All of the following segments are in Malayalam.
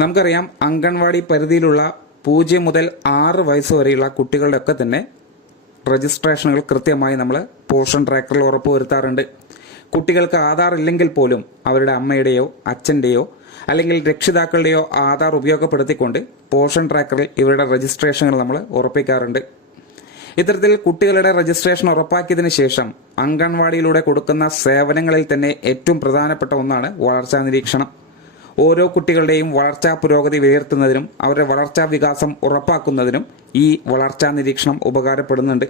നമുക്കറിയാം അംഗൻവാടി പരിധിയിലുള്ള 0 മുതൽ 6 വയസ്സ് വരെയുള്ള കുട്ടികളുടെയൊക്കെ തന്നെ രജിസ്ട്രേഷനുകൾ കൃത്യമായി നമ്മൾ പോഷൻ ട്രാക്കറിൽ ഉറപ്പുവരുത്താറുണ്ട്. കുട്ടികൾക്ക് ആധാർ ഇല്ലെങ്കിൽ പോലും അവരുടെ അമ്മയുടെയോ അച്ഛൻ്റെയോ അല്ലെങ്കിൽ രക്ഷിതാക്കളുടെയോ ആധാർ ഉപയോഗപ്പെടുത്തിക്കൊണ്ട് പോഷൻ ട്രാക്കറിൽ ഇവരുടെ രജിസ്ട്രേഷനുകൾ നമ്മൾ ഉറപ്പിക്കാറുണ്ട്. ഇത്തരത്തിൽ കുട്ടികളുടെ രജിസ്ട്രേഷൻ ഉറപ്പാക്കിയതിനു ശേഷം അംഗൻവാടിയിലൂടെ കൊടുക്കുന്ന സേവനങ്ങളിൽ തന്നെ ഏറ്റവും പ്രധാനപ്പെട്ട ഒന്നാണ് വളർച്ചാ നിരീക്ഷണം. ഓരോ കുട്ടികളുടെയും വളർച്ചാ പുരോഗതി വിലയിരുത്തുന്നതിനും അവരുടെ വളർച്ചാ വികാസം ഉറപ്പാക്കുന്നതിനും ഈ വളർച്ചാ നിരീക്ഷണം ഉപകാരപ്പെടുന്നുണ്ട്.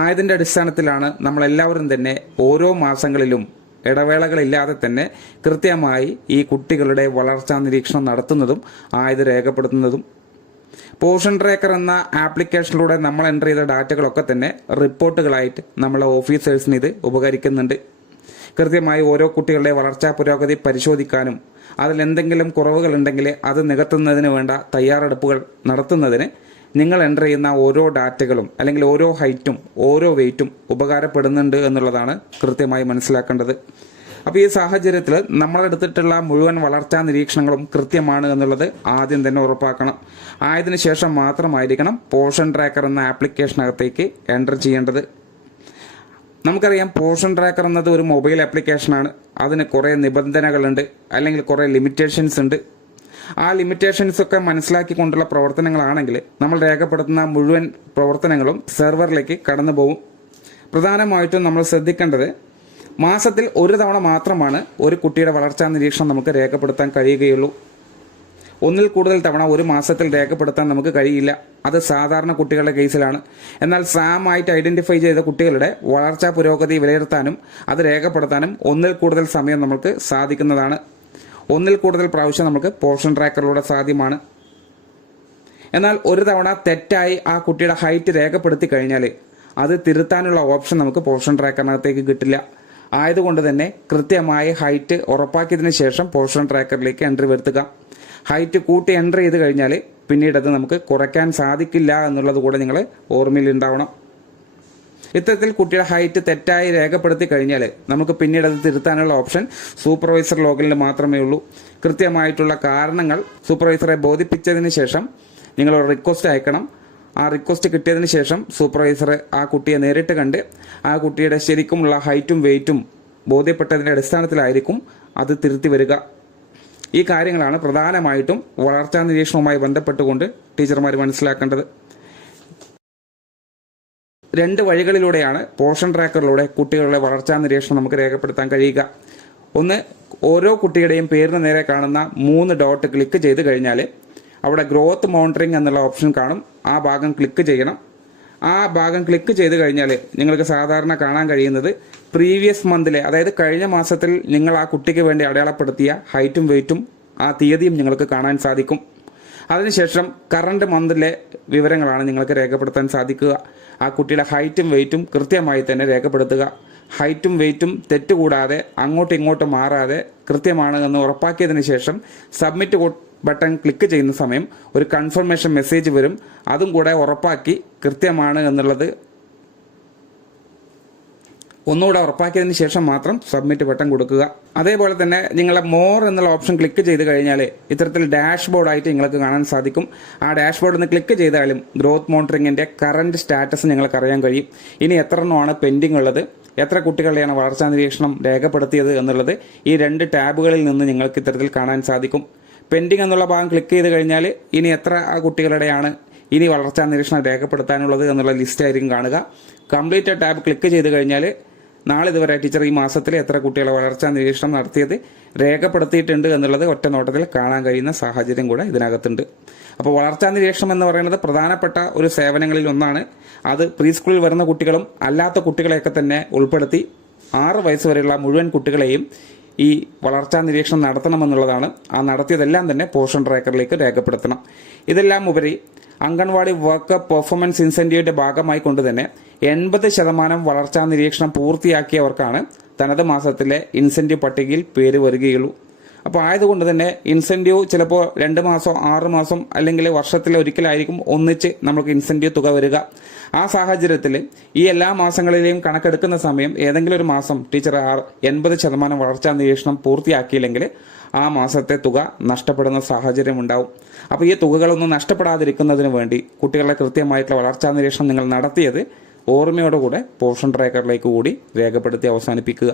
ആയതിൻ്റെ അടിസ്ഥാനത്തിലാണ് നമ്മളെല്ലാവരും തന്നെ ഓരോ മാസങ്ങളിലും ഇടവേളകളില്ലാതെ തന്നെ കൃത്യമായി ഈ കുട്ടികളുടെ വളർച്ചാ നിരീക്ഷണം നടത്തുന്നതും ആയത് രേഖപ്പെടുത്തുന്നതും. പോഷൻ ട്രാക്കർ എന്ന ആപ്ലിക്കേഷനിലൂടെ നമ്മൾ എൻ്റർ ചെയ്ത ഡാറ്റകളൊക്കെ തന്നെ റിപ്പോർട്ടുകളായിട്ട് നമ്മളെ ഓഫീസേഴ്സിന് ഇത് ഉപകരിക്കുന്നുണ്ട്. കൃത്യമായി ഓരോ കുട്ടികളുടെ വളർച്ചാ പുരോഗതി പരിശോധിക്കാനും അതിലെന്തെങ്കിലും കുറവുകളുണ്ടെങ്കിൽ അത് നികത്തുന്നതിന് വേണ്ട തയ്യാറെടുപ്പുകൾ നടത്തുന്നതിന് നിങ്ങൾ എൻ്റർ ചെയ്യുന്ന ഓരോ ഡാറ്റകളും അല്ലെങ്കിൽ ഓരോ ഹൈറ്റും ഓരോ വെയിറ്റും ഉപകാരപ്പെടുന്നുണ്ട് എന്നുള്ളതാണ് കൃത്യമായി മനസ്സിലാക്കേണ്ടത്. അപ്പോൾ ഈ സാഹചര്യത്തിൽ നമ്മളെടുത്തിട്ടുള്ള മുഴുവൻ വളർച്ചാ നിരീക്ഷണങ്ങളും കൃത്യമാണ് എന്നുള്ളത് ആദ്യം തന്നെ ഉറപ്പാക്കണം. ആയതിനു ശേഷം മാത്രമായിരിക്കണം പോഷൻ ട്രാക്കർ എന്ന ആപ്ലിക്കേഷനകത്തേക്ക് എൻ്റർ ചെയ്യേണ്ടത്. നമുക്കറിയാം പോഷൻ ട്രാക്കർ എന്നത് ഒരു മൊബൈൽ ആപ്ലിക്കേഷനാണ്. അതിന് കുറേ നിബന്ധനകളുണ്ട്, അല്ലെങ്കിൽ കുറേ ലിമിറ്റേഷൻസ് ഉണ്ട്. ആ ലിമിറ്റേഷൻസ് ഒക്കെ മനസ്സിലാക്കിക്കൊണ്ടുള്ള പ്രവർത്തനങ്ങളാണെങ്കിൽ നമ്മൾ രേഖപ്പെടുത്തുന്ന മുഴുവൻ പ്രവർത്തനങ്ങളും സെർവറിലേക്ക് കടന്നു പോകും. പ്രധാനമായിട്ടും നമ്മൾ ശ്രദ്ധിക്കേണ്ടത് മാസത്തിൽ ഒരു തവണ മാത്രമാണ് ഒരു കുട്ടിയുടെ വളർച്ചാ നിരീക്ഷണം നമുക്ക് രേഖപ്പെടുത്താൻ കഴിയുകയുള്ളൂ. ഒന്നിൽ കൂടുതൽ തവണ ഒരു മാസത്തിൽ രേഖപ്പെടുത്താൻ നമുക്ക് കഴിയില്ല. അത് സാധാരണ കുട്ടികളുടെ കേസിലാണ്. എന്നാൽ സാം ആയിട്ട് ഐഡന്റിഫൈ ചെയ്ത കുട്ടികളുടെ വളർച്ചാ പുരോഗതി വിലയിരുത്താനും അത് രേഖപ്പെടുത്താനും ഒന്നിൽ കൂടുതൽ സമയം നമുക്ക് സാധിക്കുന്നതാണ്. ഒന്നിൽ കൂടുതൽ പ്രാവശ്യം നമുക്ക് പോഷൻ ട്രാക്കറിലൂടെ സാധ്യമാണ്. എന്നാൽ ഒരു തവണ തെറ്റായി ആ കുട്ടിയുടെ ഹൈറ്റ് രേഖപ്പെടുത്തി കഴിഞ്ഞാൽ അത് തിരുത്താനുള്ള ഓപ്ഷൻ നമുക്ക് പോഷൻ ട്രാക്കറിനകത്തേക്ക് കിട്ടില്ല. ആയതുകൊണ്ട് തന്നെ കൃത്യമായി ഹൈറ്റ് ഉറപ്പാക്കിയതിന് ശേഷം പോഷൻ ട്രാക്കറിലേക്ക് എൻട്രി വരുത്തുക. ഹൈറ്റ് കൂട്ടി എൻട്രി ചെയ്ത് കഴിഞ്ഞാൽ പിന്നീട് അത് നമുക്ക് കുറയ്ക്കാൻ സാധിക്കില്ല എന്നുള്ളത് കൂടെ നിങ്ങൾ ഓർമ്മയിൽ ഉണ്ടാവണം. ഇത്തരത്തിൽ കുട്ടിയുടെ ഹൈറ്റ് തെറ്റായി രേഖപ്പെടുത്തി കഴിഞ്ഞാൽ നമുക്ക് പിന്നീട് അത് തിരുത്താനുള്ള ഓപ്ഷൻ സൂപ്പർവൈസർ ലോഗിനിൽ മാത്രമേ ഉള്ളൂ. കൃത്യമായിട്ടുള്ള കാരണങ്ങൾ സൂപ്പർവൈസറെ ബോധിപ്പിച്ചതിന് ശേഷം നിങ്ങൾ ഒരു റിക്വസ്റ്റ് അയക്കണം. ആ റിക്വസ്റ്റ് കിട്ടിയതിന് ശേഷം സൂപ്പർവൈസർ ആ കുട്ടിയെ നേരിട്ട് കണ്ട് ആ കുട്ടിയുടെ ശരിക്കുമുള്ള ഹൈറ്റും വെയിറ്റും ബോധ്യപ്പെട്ടതിൻ്റെ അടിസ്ഥാനത്തിലായിരിക്കും അത് തിരുത്തി വരിക. ഈ കാര്യങ്ങളാണ് പ്രധാനമായിട്ടും വളർച്ചാ നിരീക്ഷണവുമായി ബന്ധപ്പെട്ടുകൊണ്ട് ടീച്ചർമാർ മനസ്സിലാക്കേണ്ടത്. 2 വഴികളിലൂടെയാണ് പോഷൻ ട്രാക്കറിലൂടെ കുട്ടികളുടെ വളർച്ചാ നിരീക്ഷണം നമുക്ക് രേഖപ്പെടുത്താൻ കഴിയുക. ഒന്ന്, ഓരോ കുട്ടിയുടെയും പേരിന് നേരെ കാണുന്ന 3 ഡോട്ട് ക്ലിക്ക് ചെയ്ത് കഴിഞ്ഞാൽ അവിടെ ഗ്രോത്ത് മോണിറ്ററിംഗ് എന്നുള്ള ഓപ്ഷൻ കാണും. ആ ഭാഗം ക്ലിക്ക് ചെയ്യണം. ആ ഭാഗം ക്ലിക്ക് ചെയ്ത് കഴിഞ്ഞാൽ നിങ്ങൾക്ക് സാധാരണ കാണാൻ കഴിയുന്നത് പ്രീവിയസ് മന്തിലെ, അതായത് കഴിഞ്ഞ മാസത്തിൽ നിങ്ങൾ ആ കുട്ടിക്ക് വേണ്ടി അടയാളപ്പെടുത്തിയ ഹൈറ്റും വെയിറ്റും ആ തീയതിയും നിങ്ങൾക്ക് കാണാൻ സാധിക്കും. അതിനുശേഷം കറണ്ട് മന്തിലെ വിവരങ്ങളാണ് നിങ്ങൾക്ക് രേഖപ്പെടുത്താൻ സാധിക്കുക. ആ കുട്ടിയുടെ ഹൈറ്റും വെയിറ്റും കൃത്യമായി തന്നെ രേഖപ്പെടുത്തുക. ഹൈറ്റും വെയിറ്റും തെറ്റുകൂടാതെ അങ്ങോട്ടും ഇങ്ങോട്ടും മാറാതെ കൃത്യമാണ് എന്ന് ഉറപ്പാക്കിയതിന് ശേഷം സബ്മിറ്റ് ബട്ടൺ ക്ലിക്ക് ചെയ്യുന്ന സമയം ഒരു കൺഫർമേഷൻ മെസ്സേജ് വരും. അതും കൂടെ ഉറപ്പാക്കി കൃത്യമാണ് എന്നുള്ളത് ഒന്നുകൂടെ ഉറപ്പാക്കിയതിന് ശേഷം മാത്രം സബ്മിറ്റ് ബട്ടൺ കൊടുക്കുക. അതേപോലെ തന്നെ നിങ്ങളെ മോർ എന്നുള്ള ഓപ്ഷൻ ക്ലിക്ക് ചെയ്ത് കഴിഞ്ഞാൽ ഇത്തരത്തിൽ ഡാഷ്ബോർഡായിട്ട് നിങ്ങൾക്ക് കാണാൻ സാധിക്കും. ആ ഡാഷ്ബോർഡിൽ നിന്ന് ക്ലിക്ക് ചെയ്താലും ഗ്രോത്ത് മോണിറ്ററിങ്ങിൻ്റെ കറണ്ട് സ്റ്റാറ്റസ് നിങ്ങൾക്ക് അറിയാൻ കഴിയും. ഇനി എത്ര എണ്ണമാണ് പെൻഡിങ് ഉള്ളത്, എത്ര കുട്ടികളുടെയാണ് വളർച്ചാ നിരീക്ഷണം രേഖപ്പെടുത്തിയത് എന്നുള്ളത് ഈ 2 ടാബുകളിൽ നിന്ന് നിങ്ങൾക്ക് ഇത്തരത്തിൽ കാണാൻ സാധിക്കും. പെൻഡിങ് എന്നുള്ള ഭാഗം ക്ലിക്ക് ചെയ്ത് കഴിഞ്ഞാൽ ഇനി എത്ര ആ കുട്ടികളുടെയാണ് ഇനി വളർച്ചാ നിരീക്ഷണം രേഖപ്പെടുത്താനുള്ളത് എന്നുള്ള ലിസ്റ്റ് ആയിരിക്കും കാണുക. കംപ്ലീറ്റ് ടാബ് ക്ലിക്ക് ചെയ്ത് കഴിഞ്ഞാൽ നാളിതുവരെ ടീച്ചർ ഈ മാസത്തിൽ എത്ര കുട്ടികളെ വളർച്ചാ നിരീക്ഷണം നടത്തിയത് രേഖപ്പെടുത്തിയിട്ടുണ്ട് എന്നുള്ളത് ഒറ്റ നോട്ടത്തിൽ കാണാൻ കഴിയുന്ന സാഹചര്യം കൂടെ ഇതിനകത്തുണ്ട്. അപ്പോൾ വളർച്ചാ നിരീക്ഷണം എന്ന് പറയുന്നത് പ്രധാനപ്പെട്ട ഒരു സേവനങ്ങളിൽ ഒന്നാണ്. അത് പ്രീ സ്കൂളിൽ വരുന്ന കുട്ടികളും അല്ലാത്ത കുട്ടികളെയൊക്കെ തന്നെ ഉൾപ്പെടുത്തി 6 വയസ്സ് വരെയുള്ള മുഴുവൻ കുട്ടികളെയും ഈ വളർച്ചാ നിരീക്ഷണം നടത്തണമെന്നുള്ളതാണ്. ആ നടത്തിയതെല്ലാം തന്നെ പോഷൻ ട്രാക്കറിലേക്ക് രേഖപ്പെടുത്തണം. ഇതെല്ലാം ഉപരി അംഗൻവാടി വർക്ക് പെർഫോമൻസ് ഇൻസെൻറ്റീവിൻ്റെ ഭാഗമായി കൊണ്ട് തന്നെ 80% വളർച്ചാ നിരീക്ഷണം പൂർത്തിയാക്കിയവർക്കാണ് തനത് മാസത്തിലെ ഇൻസെൻറ്റീവ് പട്ടികയിൽ പേര് വരികയുള്ളൂ. അപ്പോൾ ആയതുകൊണ്ട് തന്നെ ഇൻസെൻറ്റീവ് ചിലപ്പോൾ 2 മാസം 6 മാസം അല്ലെങ്കിൽ വർഷത്തിലെ ഒരിക്കലായിരിക്കും ഒന്നിച്ച് നമുക്ക് ഇൻസെൻറ്റീവ് തുക വരിക. ആ സാഹചര്യത്തിൽ ഈ എല്ലാ മാസങ്ങളിലെയും കണക്കെടുക്കുന്ന സമയം ഏതെങ്കിലും ഒരു മാസം ടീച്ചർ 80% വളർച്ചാ നിരീക്ഷണം പൂർത്തിയാക്കിയില്ലെങ്കിൽ ആ മാസത്തെ തുക നഷ്ടപ്പെടുന്ന സാഹചര്യം ഉണ്ടാവും. അപ്പോൾ ഈ തുകകളൊന്നും നഷ്ടപ്പെടാതിരിക്കുന്നതിന് വേണ്ടി കുട്ടികളുടെ കൃത്യമായിട്ടുള്ള വളർച്ചാ നിരീക്ഷണം നിങ്ങൾ നടത്തിയത് ഓർമ്മയോടുകൂടെ പോഷൻ ട്രാക്കറിലേക്ക് കൂടി രേഖപ്പെടുത്തി അവസാനിപ്പിക്കുക.